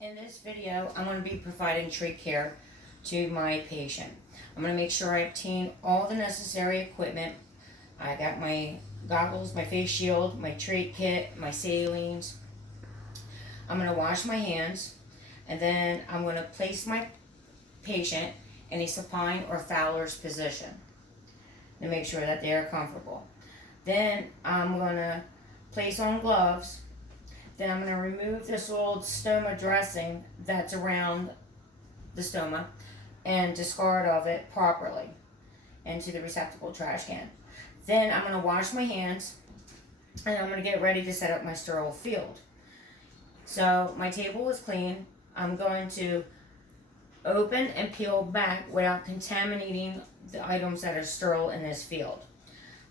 In this video, I'm going to be providing trach care to my patient. I'm going to make sure I obtain all the necessary equipment. I got my goggles, my face shield, my trach kit, my salines. I'm going to wash my hands, and then I'm going to place my patient in a supine or Fowler's position to make sure that they are comfortable. Then I'm going to place on gloves. Then I'm going to remove this old stoma dressing that's around the stoma and discard of it properly into the receptacle trash can. Then I'm going to wash my hands and I'm going to get ready to set up my sterile field. So my table is clean. I'm going to open and peel back without contaminating the items that are sterile in this field.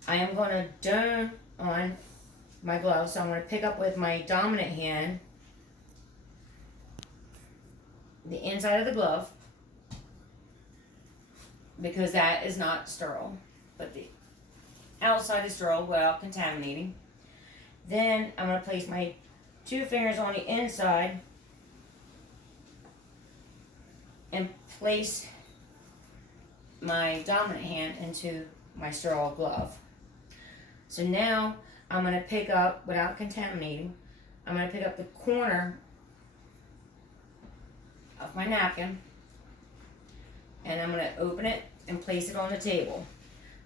I am going to don on my gloves, so I'm going to pick up with my dominant hand the inside of the glove, because that is not sterile, but the outside is sterile without contaminating. Then I'm going to place my two fingers on the inside and place my dominant hand into my sterile glove. So now I'm going to pick up, without contaminating, I'm going to pick up the corner of my napkin and I'm going to open it and place it on the table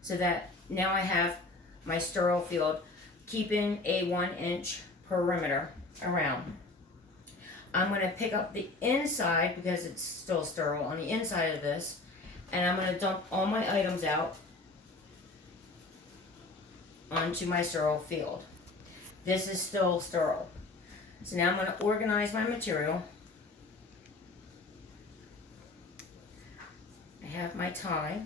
so that now I have my sterile field, keeping a 1-inch perimeter around. I'm going to pick up the inside, because it's still sterile on the inside of this, and I'm going to dump all my items out onto my sterile field. This is still sterile. So now I'm going to organize my material. I have my tie.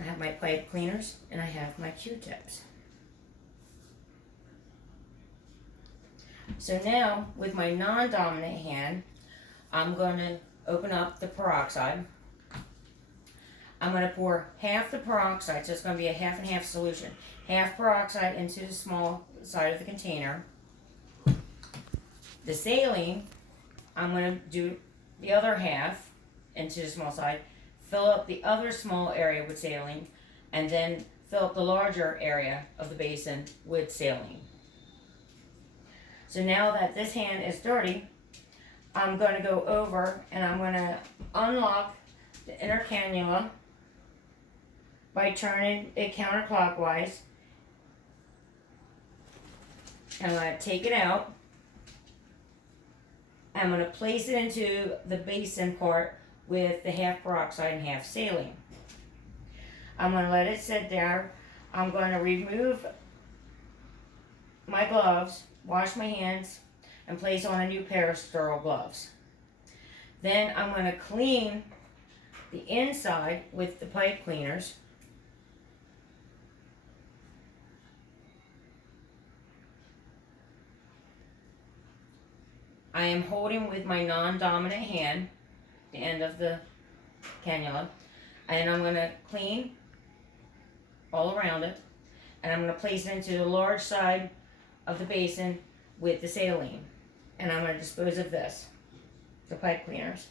I have my pipe cleaners, and I have my Q-tips. So now, with my non-dominant hand, I'm going to open up the peroxide. I'm going to pour half the peroxide, so it's going to be a half and half solution. Half peroxide into the small side of the container. The saline, I'm going to do the other half into the small side, fill up the other small area with saline, and then fill up the larger area of the basin with saline. So now that this hand is dirty, I'm going to go over and I'm going to unlock the inner cannula by turning it counterclockwise. I'm going to take it out. I'm going to place it into the basin part with the half peroxide and half saline. I'm going to let it sit there. I'm going to remove my gloves, wash my hands, and place on a new pair of sterile gloves. Then I'm going to clean the inside with the pipe cleaners. I am holding with my non-dominant hand the end of the cannula, and I'm going to clean all around it, and I'm going to place it into the large side of the basin with the saline, and I'm going to dispose of this, the pipe cleaners.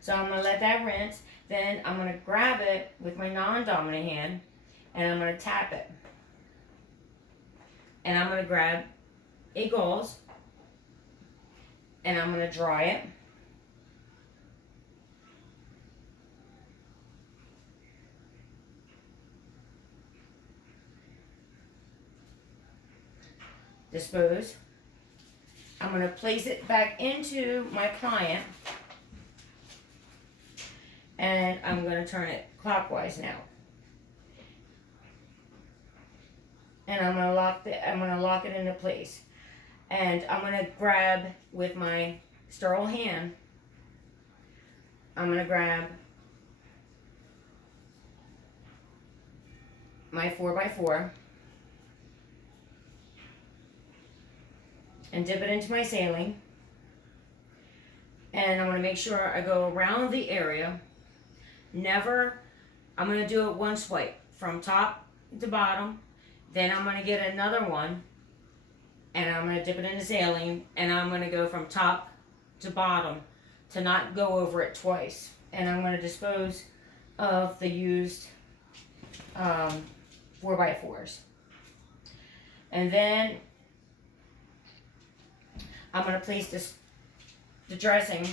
So I'm going to let that rinse. Then I'm going to grab it with my non-dominant hand and I'm going to tap it, and I'm going to grab a gauze and I'm going to dry it. Dispose. I'm going to place it back into my client, and I'm going to turn it clockwise now. And I'm going to lock it into place. And I'm going to grab with my sterile hand. I'm going to grab my 4x4 and dip it into my saline, and I'm going to make sure I go around the area. I'm going to do it one swipe from top to bottom, then I'm going to get another one and I'm going to dip it in the saline, and I'm going to go from top to bottom to not go over it twice. And I'm going to dispose of the used 4x4s. And then I'm going to place the dressing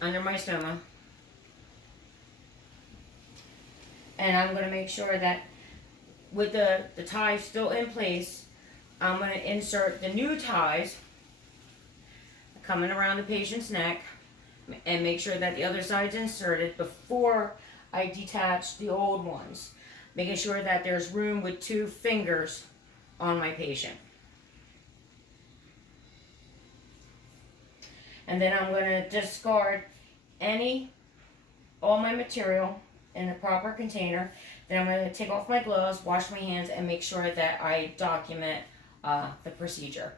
under my stoma. And I'm going to make sure that with the ties still in place, I'm going to insert the new ties coming around the patient's neck and make sure that the other side's inserted before I detach the old ones. Making sure that there's room with 2 fingers on my patient. And then I'm going to discard all my material in a proper container. Then I'm going to take off my gloves, wash my hands, and make sure that I document the procedure.